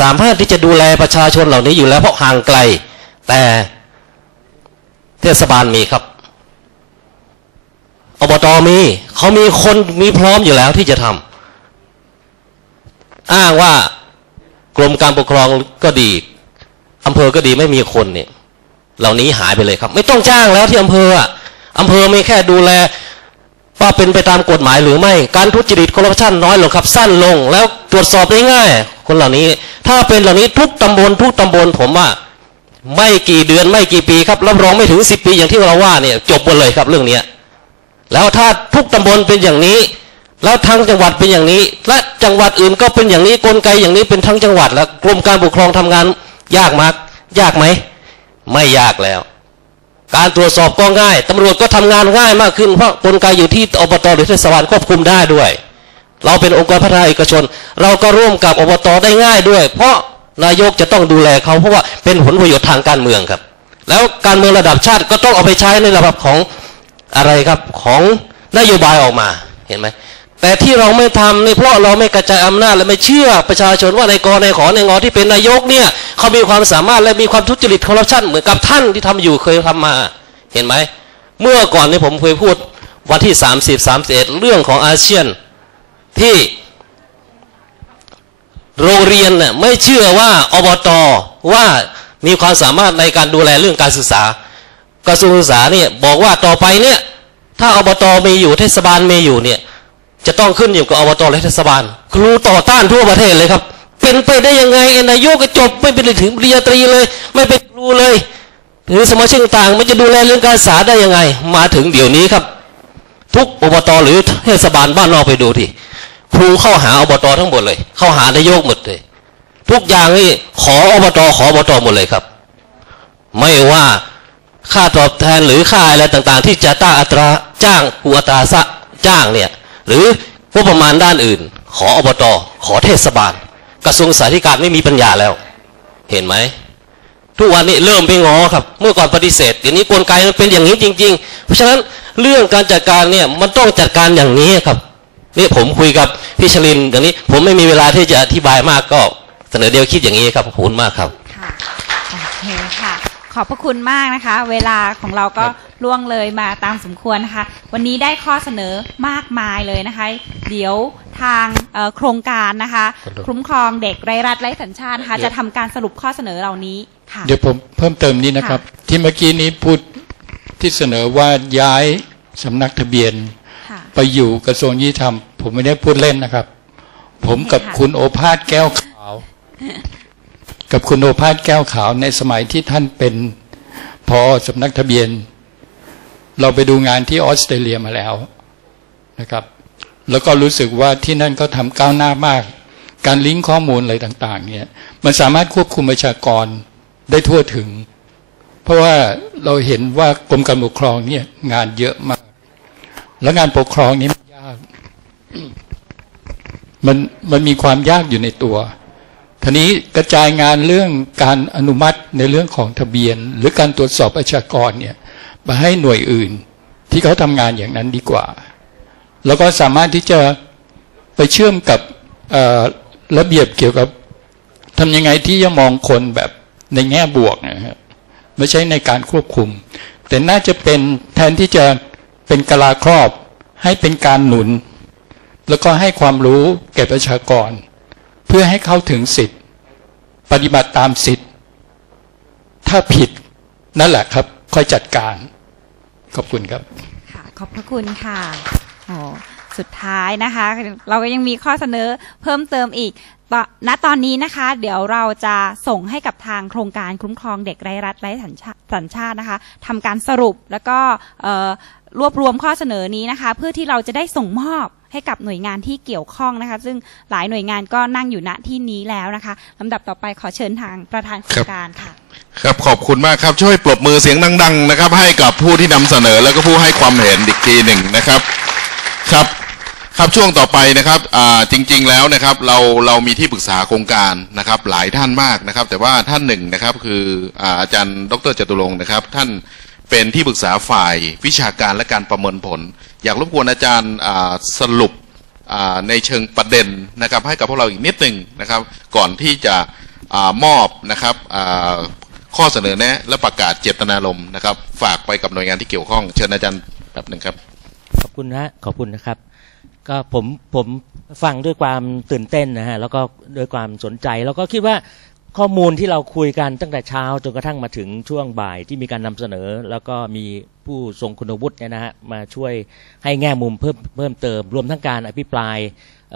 สามารถที่จะดูแลประชาชนเหล่านี้อยู่แล้วเพราะห่างไกล แต่เทศบาลมีครับอบตมีเขามีคนมีพร้อมอยู่แล้วที่จะทำอ้างว่ากรมการปกครองก็ดีอำเภอก็ดีไม่มีคนเนี่ย เหล่านี้หายไปเลยครับ ไม่ต้องจ้างแล้วที่อำเภออะอำเภอไม่แค่ดูแล ว่าเป็นไปตามกฎหมายหรือไม่การทุจริตคอร์รัปชันน้อยลงครับ สั้นลงแล้วตรวจสอบได้ง่าย คนเหล่านี้ ถ้าเป็นเหล่านี้ทุกตำบลทุกตำบลผมว่า ไม่กี่เดือนไม่กี่ปีครับรับรองไม่ถึงสิบปีอย่างที่เราว่าเนี่ย จบหมดเลยครับเรื่องเนี้ยแล้วถ้าทุกตำบลเป็นอย่างนี้ แล้วทั้งจังหวัดเป็นอย่างนี้ และจังหวัดอื่นก็เป็นอย่างนี้กลไกอย่างนี้เป็นทั้งจังหวัด แล้วกรมการปกครองทำงานยากมากยากไหมไม่ยากแล้ว การตรวจสอบก็ง่าย ตำรวจก็ทำงานง่ายมากขึ้น เพราะกลไกอยู่ที่อบตหรือเทศบาลควบคุมได้ด้วย เราเป็นองค์กรพัฒนาเอกชน เราก็ร่วมกับอบตได้ง่ายด้วย เพราะนายกจะต้องดูแลเขาเพราะว่าเป็นผลประโยชน์ทางการเมืองครับ แล้วการเมืองระดับชาติก็ต้องเอาไปใช้ในระดับของอะไรครับของนโยบายออกมาเห็นไหม แต่ที่เราไม่ทำนี่เพราะเราไม่กระจายอำนาจและไม่เชื่อประชาชนว่าในกในขอในงอที่เป็นนายกเนี่ยเขามีความสามารถและมีความทุจริตคอร์รัปชันเหมือนกับท่านที่ทำอยู่เคยทำมา เห็นไหมเมื่อก่อนนี้ผมเคยพูดวันที่ 30 31 เรื่องของอาเซียนที่โรงเรียนน่ะไม่เชื่อว่าอบตว่ามีความสามารถในการดูแลเรื่องการศึกษากระทรวงศึกษาเนี่ยบอกว่าต่อไปเนี่ยถ้าอบตมีอยู่เทศบาลมีอยู่เนี่ย จะต้องขึ้นอยู่กับอบตและเทศบาล ครูต่อต้านทั่วประเทศเลยครับ เป็นไปได้ยังไงนายกก็จบไม่เป็นถึงปริญญาตรีเลย ไม่เป็นครูเลย หรือสมาชิกต่างมันจะดูแลเรื่องการศึกษาได้ยังไง มาถึงเดี๋ยวนี้ครับ ทุกอบตหรือเทศบาลบ้านนอกไปดูทีครูเข้าหาอบตทั้งหมดเลย เข้าหานายกหมดเลย ทุกอย่างนี่ขออบตขออบตหมดเลยครับ ไม่ว่าค่าตอบแทนหรือค่าอะไรต่าง ๆ ที่จะตั้งอัตราจ้างกูอัตราซะจ้างเนี่ย หรืองบประมาณด้านอื่น ขออบตขอเทศบาล กระทรวงสาธารณสุขไม่มีปัญญาแล้ว เห็นไหมทุกวันนี้เริ่มไปงอครับ เมื่อก่อนปฏิเสธเดี๋ยวนี้กลไกมันเป็นอย่างนี้จริง ๆ เพราะฉะนั้นเรื่องการจัดการเนี่ยมันต้องจัดการอย่างนี้ครับนี่ผมคุยกับพี่ชลินอย่างนี้ ผมไม่มีเวลาที่จะอธิบายมากก็เสนอเดียวคิดอย่างนี้ครับขอบคุณมากครับ ขอบพระคุณมากนะคะ เวลาของเราก็ล่วงเลยมาตามสมควรนะคะ วันนี้ได้ข้อเสนอมากมายเลยนะคะ เดี๋ยวทางเอ่อโครงการนะคะ คุ้มครองเด็กไร้รัฐไร้สัญชาตินะคะจะทำการสรุปข้อเสนอเหล่านี้ค่ะเดี๋ยวผมเพิ่มเติมนี้นะครับ ที่เมื่อกี้นี้พูดที่เสนอว่าย้ายสำนักทะเบียนค่ะไปอยู่กระทรวงยุติธรรม ผมไม่ได้พูดเล่นนะครับ ผมกับค่ะคุณโอภาสแก้วขาว กับคุณโอภาสแก้วขาวในสมัยที่ท่านเป็นพอสำนักทะเบียน เราไปดูงานที่ออสเตรเลียมาแล้วนะครับ แล้วก็รู้สึกว่าที่นั่นก็ทำก้าวหน้ามาก การลิงก์ข้อมูลอะไรต่าง ๆ เนี่ย มันสามารถควบคุมประชากรได้ทั่วถึง เพราะว่าเราเห็นว่ากรมการปกครองเนี่ยงานเยอะมาก แล้วงานปกครองนี้มันยากมันมันมีความยากอยู่ในตัว ทีนี้กระจายงานเรื่องการอนุมัติในเรื่องของทะเบียน หรือการตรวจสอบประชากรเนี่ยมาให้หน่วยอื่น ที่เขาทำงานอย่างนั้นดีกว่า แล้วก็สามารถที่จะไปเชื่อมกับระเบียบเกี่ยวกับทำยังไงที่จะมองคนแบบในแง่บวกนะฮะไม่ใช่ในการควบคุม แต่น่าจะเป็นแทนที่จะเป็นกลาครอบให้เป็นการหนุน แล้วก็ให้ความรู้แก่ประชากร พื่อให้เข้าถึงสิทธิ์ ปฏิบัติตามสิทธิ์ ถ้าผิดนั่นแหละครับ ค่อยจัดการ ขอบคุณครับค่ะขอบพระคุณค่ะโอ้สุดท้ายนะคะ เราก็ยังมีข้อเสนอเพิ่มเติมอีกณตอนนี้นะคะ เดี๋ยวเราจะส่งให้กับทางโครงการคุ้มครองเด็กไร้รัฐไร้สัญชาติสัญชานะคะทำการสรุปแล้วก็ รวบรวมข้อเสนอนี้นะคะ เพื่อที่เราจะได้ส่งมอบให้กับหน่วยงานที่เกี่ยวข้องนะคะ ซึ่งหลายหน่วยงานก็นั่งอยู่ณที่นี้แล้วนะคะลำดับต่อไปขอเชิญทางประธานโครงการค่ะ ครับขอบคุณมากครับช่วยปรบมือเสียงดัง ๆ นะครับ ให้กับผู้ที่นำเสนอแล้วก็ผู้ให้ความเห็นอีกทีหนึ่งนะครับครับครับช่วงต่อไปนะครับจริงๆแล้วนะครับเราเรามีที่ปรึกษาโครงการนะครับหลายท่านมากนะครับ แต่ว่าท่านหนึ่งนะครับคืออาอาจารย์ดรจตุรงค์นะครับ ท่าน เป็นที่ปรึกษาฝ่ายวิชาการและการประเมินผล อยากรบกวนอาจารย์สรุปในเชิงประเด็นนะครับ ให้กับพวกเราอีกนิดหนึ่งนะครับ ก่อนที่จะอมอบนะครับข้อเสนอแนะ และประกาศเจตนารมณ์นะครับ ฝากไปกับหน่วยงานที่เกี่ยวข้องเชิญอาจารย์แบบหนึ่งครับ ขอบคุณนะฮะขอบคุณนะครับ ก็ผมผมฟังด้วยความตื่นเต้นนะฮะแล้วก็ด้วยความสนใจแล้วก็คิดว่า ข้อมูลที่เราคุยกันตั้งแต่เช้าจนกระทั่งมาถึงช่วงบ่ายที่มีการนำเสนอ แล้วก็มีผู้ทรงคุณวุฒิเนี่ยนะฮะมาช่วยให้แง่มุมเพิ่มเพิ่มเติม รวมทั้งการอภิปราย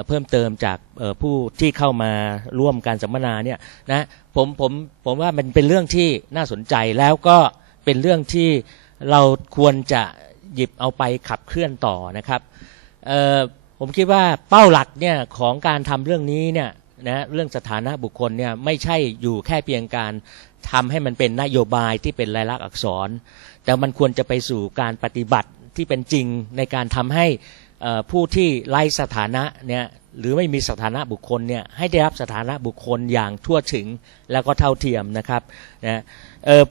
เพิ่มเติมจากผู้ที่เข้ามาร่วมการสัมมนาเนี่ยนะผมผมผมว่ามันเป็นเรื่องที่น่าสนใจแล้วก็เป็นเรื่องที่เราควรจะหยิบเอาไปขับเคลื่อนต่อนะครับผมคิดว่าเป้าหลักเนี่ยของการทำเรื่องนี้เนี่ย นะเรื่องสถานะบุคคลเนี่ยไม่ใช่อยู่แค่เพียงการทำให้มันเป็นนโยบายที่เป็นลายลักษณ์อักษร แต่มันควรจะไปสู่การปฏิบัติที่เป็นจริงในการทำให้ผู้ที่ไร้สถานะเนี่ยหรือไม่มีสถานะบุคคลเนี่ยให้ได้รับสถานะบุคคลอย่างทั่วถึงแล้วก็เท่าเทียมนะครับนะ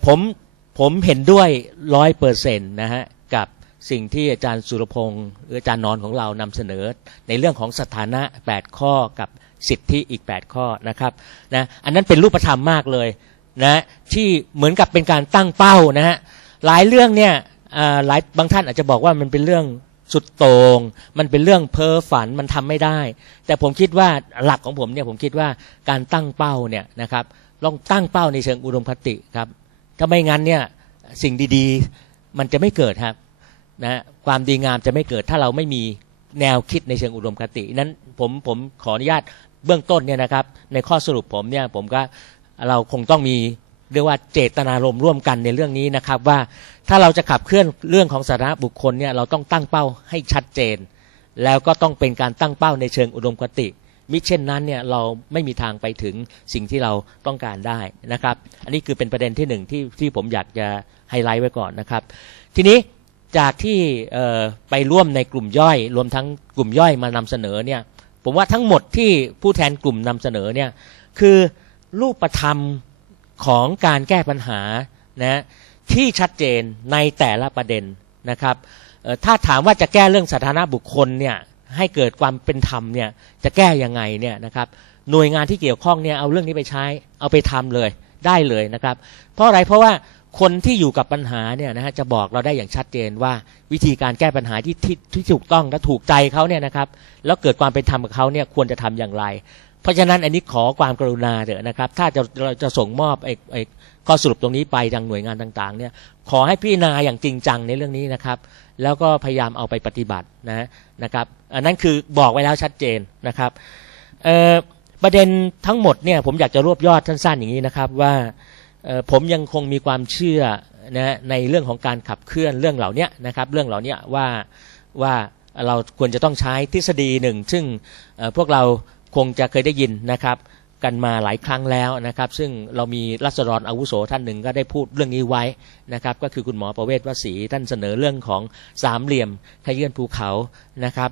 ผมผมเห็นด้วยร้อยเปอร์เซ็นต์นะฮะกับสิ่งที่อาจารย์สุรพงศ์หรืออาจารย์นอนของเรานำเสนอในเรื่องของสถานะ 8 ข้อกับ สิทธิอีก 8 ข้อนะครับนะอันนั้นเป็นรูปธรรมมากเลยนะที่เหมือนกับเป็นการตั้งเป้านะฮะหลายเรื่องเนี่ยอ่าหลายบางท่านอาจจะบอกว่ามันเป็นเรื่องสุดโตง่งมันเป็นเรื่องเพ้อฝันมันทำไม่ได้ แต่ผมคิดว่าหลักของผมเนี่ยผมคิดว่าการตั้งเป้าเนี่ยนะครับลองตั้งเป้าในเชิงอุดมคติครับถ้าไม่งั้นเนี่ยสิ่งดีๆมันจะไม่เกิดครับนะความดีงามจะไม่เกิดถ้าเราไม่มีแนวคิดในเชิงอุดมคติ นั้นผมผมขออนุญาต เบื้องต้นเนี่ยนะครับ ในข้อสรุปผมเนี่ยผมก็เราคงต้องมีเรียกว่าเจตนารมณ์ร่วมกันในเรื่องนี้นะครับว่าถ้าเราจะขับเคลื่อนเรื่องของสารณบุคคลเนี่ยเราต้องตั้งเป้าให้ชัดเจน แล้วก็ต้องเป็นการตั้งเป้าในเชิงอุดมคติมิเช่นนั้นเนี่ยเราไม่มีทางไปถึงสิ่งที่เราต้องการได้นะครับ อันนี้คือเป็นประเด็นที่หนึ่งที่ที่ผมอยากจะไฮไลท์ไว้ก่อนนะครับ ทีนี้จากที่ไปร่วมในกลุ่มย่อย รวมทั้งกลุ่มย่อยมานำเสนอเนี่ย ผมว่าทั้งหมดที่ผู้แทนกลุ่มนำเสนอเนี่ยคือรูปธรรมของการแก้ปัญหานะที่ชัดเจนในแต่ละประเด็นนะครับถ้าถามว่าจะแก้เรื่องสถานะบุคคลเนี่ยให้เกิดความเป็นธรรมเนี่ยจะแก้ยังไงเนี่ยนะครับหน่วยงานที่เกี่ยวข้องเนี่ยเอาเรื่องนี้ไปใช้เอาไปทำเลยได้เลยนะครับ เพราะอะไรเพราะว่า คนที่อยู่กับปัญหาเนี่ยนะฮะจะบอกเราได้อย่างชัดเจนว่าวิธีการแก้ปัญหาที่ที่ที่ถูกต้องและถูกใจเขาเนี่ยนะครับแล้วเกิดความเป็นธรรมกับเขาเนี่ยควรจะทำอย่างไร เพราะฉะนั้นอันนี้ขอความกรุณาเถอะนะครับ ถ้าจะเราจะส่งมอบไอ้ไอ้ข้อสรุปตรงนี้ไปยังหน่วยงานต่างๆเนี่ยขอให้พิจารณาอย่างจริงจังในเรื่องนี้นะครับ แล้วก็พยายามเอาไปปฏิบัตินะนะครับ อันนั้นคือบอกไว้แล้วชัดเจนนะครับประเด็นทั้งหมดเนี่ยผมอยากจะรวบยอดสั้นๆอย่างนี้นะครับว่า ผมยังคงมีความเชื่อนะในเรื่องของการขับเคลื่อนเรื่องเหล่านี้นะครับ เรื่องเหล่านี้ว่าว่าเราควรจะต้องใช้ทฤษฎีหนึ่ง ซึ่งพวกเราคงจะเคยได้ยินนะครับกันมาหลายครั้งแล้วนะครับ ซึ่งเรามีรัศดรอาวุโสท่านหนึ่งก็ได้พูดเรื่องนี้ไว้นะครับ ก็คือคุณหมอประเวศวสีท่านเสนอเรื่องของสามเหลี่ยมขยื่นภูเขานะครับ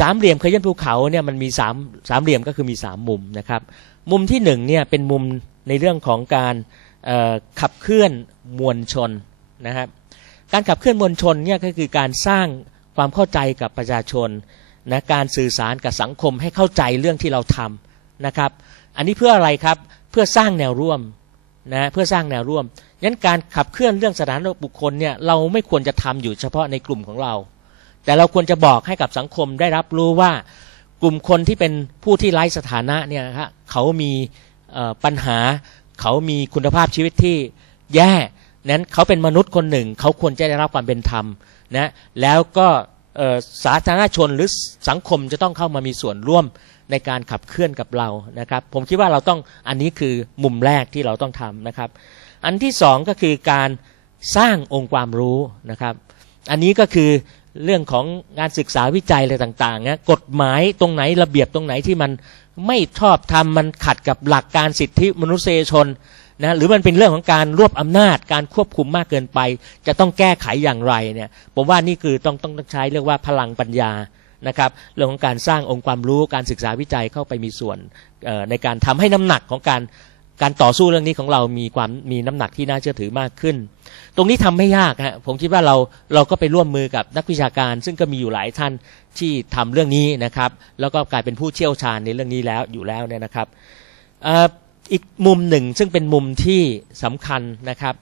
สามเหลี่ยมขยื่นภูเขาเนี่ยมันมีสามสามเหลี่ยมก็คือมีสามมุมนะครับ มุมที่หนึ่งเนี่ยเป็นมุม ในเรื่องของการขับเคลื่อนมวลชนนะครับการขับเคลื่อนมวลชนเนี่ยก็คือการสร้างความเข้าใจกับประชาชนนะการสื่อสารกับสังคมให้เข้าใจเรื่องที่เราทำนะครับ อันนี้เพื่ออะไรครับเพื่อสร้างแนวร่วมนะเพื่อสร้างแนวร่วมงั้นการขับเคลื่อนเรื่องสถานะบุคคลเนี่ยเราไม่ควรจะทำอยู่เฉพาะในกลุ่มของเรา แต่เราควรจะบอกให้กับสังคมได้รับรู้ว่ากลุ่มคนที่เป็นผู้ที่ไร้สถานะเนี่ยนะฮะเขามี ปัญหาเขามีคุณภาพชีวิตที่แย่นั้นเขาเป็นมนุษย์คนหนึ่ง เขาควรจะได้รับความเป็นธรรมนะแล้วก็สาธารณชนหรือสังคมจะต้องเข้ามามีส่วนร่วมในการขับเคลื่อนกับเรานะครับ ผมคิดว่าเราต้องอันนี้คือมุมแรกที่เราต้องทำนะครับ อันที่สองก็คือการสร้างองค์ความรู้นะครับ อันนี้ก็คือเรื่องของงานศึกษาวิจัยอะไรต่างๆนะกฎหมายตรงไหนระเบียบตรงไหนที่มัน ไม่ชอบทำมันขัดกับหลักการสิทธิมนุษยชนนะหรือมันเป็นเรื่องของการรวบอำนาจการควบคุมมากเกินไป จะต้องแก้ไขอย่างไรเนี่ยผมว่านี่คือต้องต้องใช้เรียกว่าพลังปัญญานะครับเรื่องของการสร้างองค์ความรู้การศึกษาวิจัยเข้าไปมีส่วนในการทำให้น้ำหนักของการ การต่อสู้เรื่องนี้ของเรามีความมีน้ำหนักที่น่าเชื่อถือมากขึ้น ตรงนี้ทำไม่ยากฮะผมคิดว่าเราเราก็ไปร่วมมือกับนักวิชาการ ซึ่งก็มีอยู่หลายท่านที่ทำเรื่องนี้นะครับ แล้วก็กลายเป็นผู้เชี่ยวชาญในเรื่องนี้แล้วอยู่แล้วเนี่ยนะครับอีกมุมหนึ่งซึ่งเป็นมุมที่สำคัญนะครับ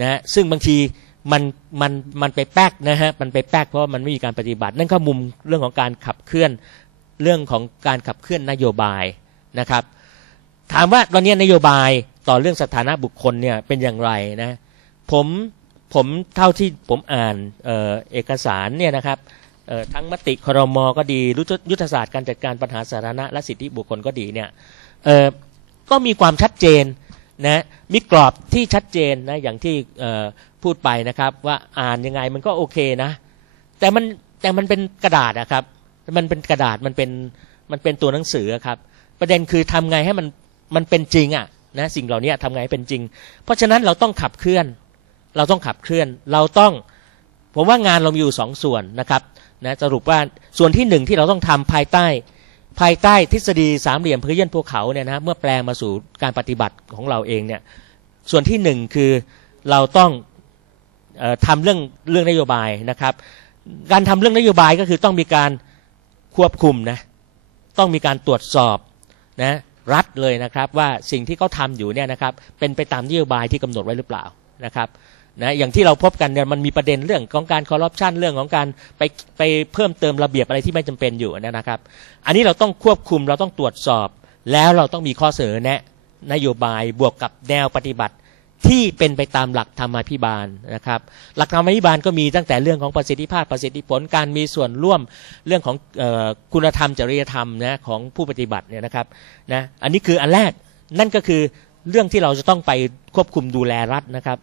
นะซึ่งบางทีมันมันมันไปแป๊กนะฮะมันไปแป๊กเพราะว่ามันไม่มีการปฏิบัติ นั่นก็มุมเรื่องของการขับเคลื่อนเรื่องของการขับเคลื่อนนโยบายนะครับ ถามว่าตอนนี้นโยบายต่อเรื่องสถานะบุคคลเนี่ยเป็นอย่างไรนะผมผมเท่าที่ผมอ่านเออเอกสารเนี่ยนะครับทั้งมติครมก็ดีรุยุทธศาสตร์การจัดการปัญหาสาธารณะและสิทธิบุคคลก็ดีเนี่ยก็มีความชัดเจนนะมีกรอบที่ชัดเจนนะอย่างที่พูดไปนะครับ ว่าอ่านยังไงมันก็โอเคนะ แต่มันแต่มันเป็นกระดาษนะครับ มันเป็นกระดาษมันเป็นมันเป็นตัวหนังสือครับ ประเด็นคือทำไงให้มัน มันเป็นจริงอะนะสิ่งเหล่านี้ทำไงให้เป็นจริง เพราะฉะนั้นเราต้องขับเคลื่อน เราต้องขับเคลื่อน เราต้องผมว่างานเรามีอยู่สองส่วนนะครับนะสรุปว่าส่วนที่หนึ่งที่เราต้องทำภายใต้ ภายใต้ทฤษฎีสามเหลี่ยมพื้นเยื่นภูเขาเนี่ยนะเมื่อแปลมาสู่การปฏิบัติของเราเองเนี่ยส่วนที่หนึ่งคือเราต้องออทำเรื่องเรื่องนโยบายนะครับ การทำเรื่องนโยบายก็คือต้องมีการควบคุมนะต้องมีการตรวจสอบนะ รัฐเลยนะครับว่าสิ่งที่เขาทำอยู่เนี่ยนะครับเป็นไปตามนโยบายที่กำหนดไว้หรือเปล่านะครับนะอย่างที่เราพบกันเนี่ยมันมีประเด็นเรื่องของการคอร์รัปชันเรื่องของการไปไปเพิ่มเติมระเบียบอะไรที่ไม่จำเป็นอยู่นะครับ อันนี้เราต้องควบคุมเราต้องตรวจสอบ แล้วเราต้องมีข้อเสนอแนะนโยบายบวกกับแนวปฏิบัติ ที่เป็นไปตามหลักธรรมาภิบาลนะครับ หลักธรรมาภิบาลก็มีตั้งแต่เรื่องของประสิทธิภาพประสิทธิผลการมีส่วนร่วมเรื่องของออคุณธรรมจริยธรรมนะของผู้ปฏิบัติเนี่ยนะครับนะอันนี้คืออันแรกนั่นก็คือเรื่องที่เราจะต้องไปควบคุมดูแลรัฐนะครับ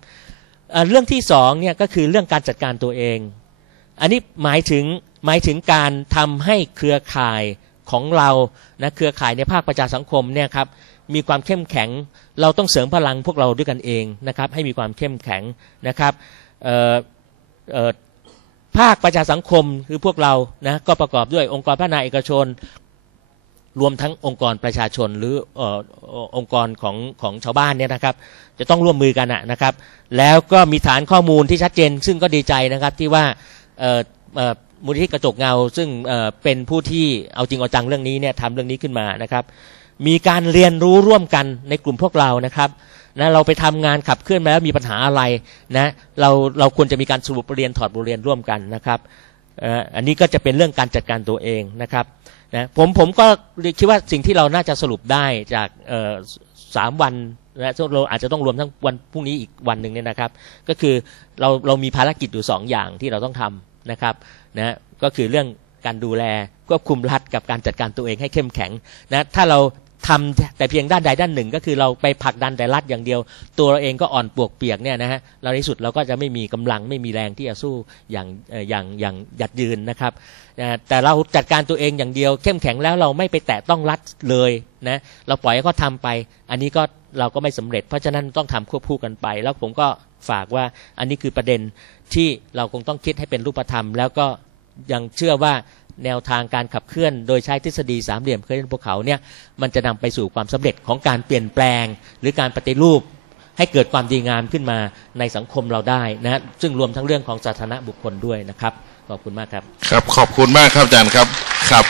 เเรื่องที่สองเนี่ยก็คือเรื่องการจัดการตัวเอง อันนี้หมายถึงหมายถึงการทำให้เครือข่าย ของเรานะเครือข่ายในภาคประชาสังคมเนี่ยครับมีความเข้มแข็ง เราต้องเสริมพลังพวกเราด้วยกันเองนะครับ ให้มีความเข้มแข็งนะครับภาคประชาสังคมคือพวกเรานะก็ประกอบด้วยองค์กรพัฒนาเอกชน รวมทั้งองค์กรประชาชนหรือออองค์กรของของชาวบ้านเนี่ยนะครับ จะต้องร่วมมือกันนะครับ แล้วก็มีฐานข้อมูลที่ชัดเจน ซึ่งก็ดีใจนะครับที่ว่า มูลนิธิกระจกเงา ซึ่งเป็นผู้ที่เอาจริงเอาจังเรื่องนี้เนี่ยทำเรื่องนี้ขึ้นมานะครับ มีการเรียนรู้ร่วมกันในกลุ่มพวกเรานะครับนะเราไปทำงานขับเคลื่อนมาแล้วมีปัญหาอะไรนะเราเราควรจะมีการสรุปบทเรียนถอดบทเรียนร่วมกันนะครับอันนี้ก็จะเป็นเรื่องการจัดการตัวเองนะครับนะผมผมก็คิดว่าสิ่งที่เราน่าจะสรุปได้จากสามวันและเราอาจจะต้องรวมทั้งวันพรุ่งนี้อีกวันหนึ่งเนี่ยนะครับ ก็คือเราเรามีภารกิจอยู่สองอย่างที่เราต้องทำ นะครับนะก็คือเรื่องการดูแลควบคุมรัฐกับการจัดการตัวเองให้เข้มแข็งนะถ้าเรา ทำแต่เพียงด้านใดด้านหนึ่ง ก็คือเราไปผลักดันแต่รัฐอย่างเดียว ตัวเราเองก็อ่อนปวกเปียกเนี่ยนะฮะเราในที่สุดเราก็จะไม่มีกำลังไม่มีแรงที่จะสู้อย่างอย่างอย่างหยัดยืนนะครับแต่เราจัดการตัวเองอย่างเดียว เข้มแข็งแล้วเราไม่ไปแตะต้องรัฐเลยนะเราปล่อยให้เขาทำไป อันนี้ก็เราก็ไม่สำเร็จ เพราะฉะนั้นต้องทำควบคู่กันไป แล้วผมก็ฝากว่าอันนี้คือประเด็นที่เราคงต้องคิดให้เป็นรูปธรรม แล้วก็ ยังเชื่อว่าแนวทางการขับเคลื่อน โดยใช้ทฤษฎีสามเหลี่ยมเคลื่อนภูเขาเนี่ยมันจะนำไปสู่ความสำเร็จของการเปลี่ยนแปลง หรือการปฏิรูปให้เกิดความดีงามขึ้นมาในสังคมเราได้นะซึ่งรวมทั้งเรื่องของสาธารณบุคคลด้วยนะครับ ขอบคุณมากครับ ครับ ขอบคุณมากครับอาจารย์ครับ ครับ